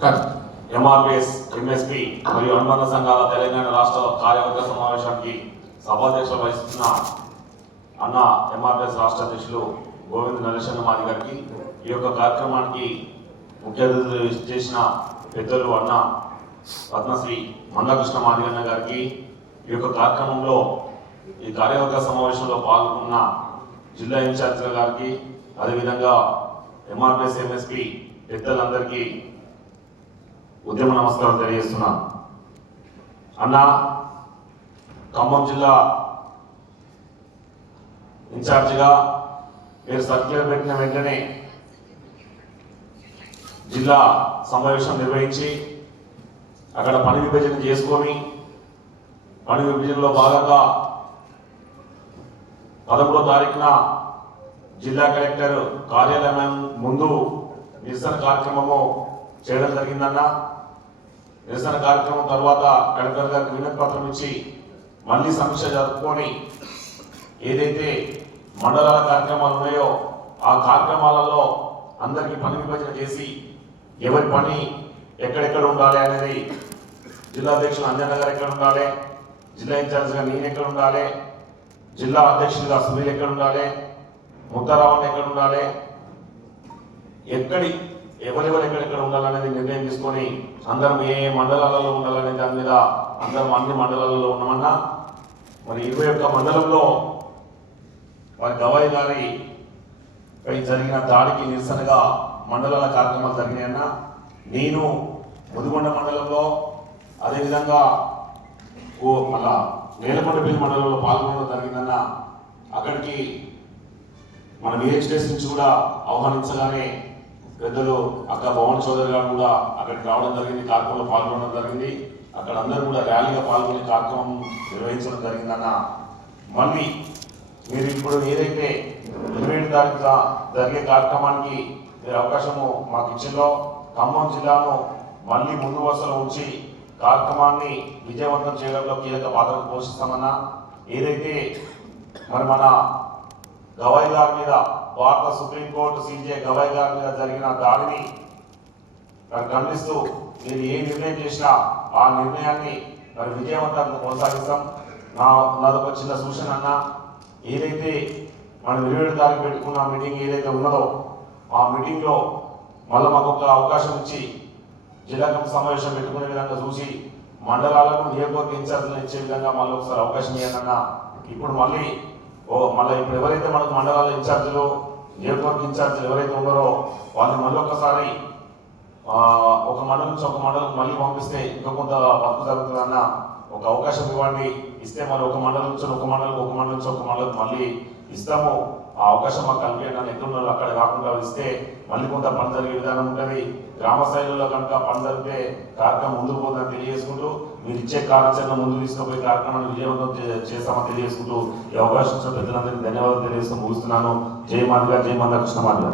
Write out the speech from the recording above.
MRPS MSP మరియు అనుబంధ సంఘాల తెలంగాణ రాష్ట్ర కార్యవర్గ సమావేశానికి సభాధ్యక్షులు వహిస్తున్న అన్న ఎంఆర్పిఎస్ రాష్ట్ర అధ్యక్షులు గోవింద్ నరేశన్న మాది గారికి ఈ యొక్క కార్యక్రమానికి ముఖ్య అతిథులు చేసిన పెద్దలు అన్న పద్మశ్రీ మందకృష్ణ మాదిగన్న గారికి ఈ యొక్క కార్యక్రమంలో ఈ కార్యవర్గ సమావేశంలో పాల్గొన్న జిల్లా ఇన్ఛార్జిల గారికి అదేవిధంగా ఎంఆర్పిఎస్ ఎంఎస్పి పెద్దలందరికీ ఉద్యమ నమస్కారం తెలియజేస్తున్నాను. అన్న ఖమ్మం జిల్లా ఇన్ఛార్జిగా మీరు సర్క్యులర్ పెట్టిన వెంటనే జిల్లా సమావేశం నిర్వహించి అక్కడ పని విభజన చేసుకొని పని విభజనలో భాగంగా 11వ తారీఖున జిల్లా కలెక్టర్ కార్యాలయం ముందు నిరసన కార్యక్రమము చేయడం జరిగిందన్న. నిరసన కార్యక్రమం తర్వాత కలెక్టర్ గారికి వినతి పత్రం ఇచ్చి మళ్ళీ సమీక్ష జరుపుకొని ఏదైతే మండలాల కార్యక్రమాలు ఉన్నాయో ఆ కార్యక్రమాలలో అందరికీ పని విభజన చేసి ఎవరి పని ఎక్కడెక్కడ ఉండాలి అనేది జిల్లా అధ్యక్షులు అంజన్న గారు ఎక్కడ ఉండాలి, జిల్లా ఇన్ఛార్జిగా నేను ఎక్కడ ఉండాలి, జిల్లా అధ్యక్షులుగా సునీల్ ఎక్కడ ఉండాలి, ముద్దారావణ్ ఎక్కడ ఉండాలి, ఎవరెవరు ఎక్కడెక్కడ ఉండాలనేది నిర్ణయం తీసుకొని అందరం ఏ మండలాలలో ఉండాలనే దాని మీద అందరం అన్ని మండలాలలో ఉన్నామన్నా. మరి 21 మండలంలో వారి గవాయి గారిపై జరిగిన దాడికి నిరసనగా మండలాల కార్యక్రమాలు జరిగినాయన్న. నేను ముదిగొండ మండలంలో అదేవిధంగా మళ్ళా నేలకొండపల్లి మండలంలో పాల్గొనడం జరిగిందన్న. అక్కడికి మన విహెచ్డీఎస్ నుంచి కూడా ఆహ్వానించగానే పెద్దలు అక్క భవన్ చౌదరి గారు కూడా అక్కడికి రావడం జరిగింది, కార్యక్రమంలో పాల్గొనడం జరిగింది. అక్కడ అందరూ కూడా ర్యాలీగా పాల్గొనే కార్యక్రమం నిర్వహించడం జరిగిందన్న. మళ్ళీ మీరు ఇప్పుడు ఏదైతే 27 తారీఖున జరిగే కార్యక్రమానికి మీరు అవకాశము మాకు ఇచ్చిందో ఖమ్మం జిల్లాను మళ్ళీ ముందు వరుసలో ఉంచి కార్యక్రమాన్ని విజయవంతం చేయడంలో కీలక పాత్ర పోషిస్తామన్నా. ఏదైతే మరి మన గవాయి గారి మీద భారత సుప్రీంకోర్టు సిజే గవాయి గారి మీద జరిగిన దాడిని ఖండిస్తూ మీరు ఏ నిర్ణయం చేసినా ఆ నిర్ణయాన్ని మరి విజయవంతంగా కొనసాగిస్తాం. నాదొక చిన్న సూచన అన్న, ఏదైతే మనం 27 తారీఖు పెట్టుకున్న మీటింగ్ ఏదైతే ఉన్నదో ఆ మీటింగ్లో మళ్ళీ మాకు ఒక అవకాశం ఇచ్చి జిల్లా కమిటీ సమావేశం పెట్టుకునే విధంగా చూసి మండలాలను నియోజకవర్గ ఇన్ఛార్జీలు ఇచ్చే విధంగా మళ్ళీ ఒకసారి అవకాశం ఇవ్వాలన్నా. ఇప్పుడు మళ్ళీ ఇప్పుడు ఎవరైతే మనకు మండలాల ఇన్ఛార్జీలు నియోజకవర్గ ఇన్ఛార్జీలు ఎవరైతే ఉన్నారో వాళ్ళని మళ్ళీ ఒకసారి ఒక మండలం నుంచి ఒక మండలం మళ్ళీ పంపిస్తే ఇంకా కొంత వర్క్ జరుగుతుందన్న. ఒక అవకాశం ఇవ్వండి, ఇస్తే మరి ఒక మండలం నుంచి ఒక మండలం నుంచి ఒక మండలం మళ్ళీ ఇస్తాము. ఆ అవకాశం మాకు కల్పించండి. ఎక్కడున్నారు అక్కడ కాకుండా ఇస్తే మళ్ళీ కొంత పని జరిగే విధానం ఉంటుంది. గ్రామ స్థాయిలో కనుక పని జరిగితే కార్యక్రమం ముందుకు పోతుందని తెలియజేసుకుంటూ మీరు ఇచ్చే కార్యాచరణ ముందు తీసుకుపోయి కార్యక్రమాన్ని విజయవంతం చేస్తామని తెలియజేసుకుంటూ ఈ అవకాశం ఇచ్చిన పెద్దలందరికీ ధన్యవాదాలు తెలియజేస్తూ ముగిస్తున్నాను. జై మాదిగా, జై మందకృష్ణ మాదిగా.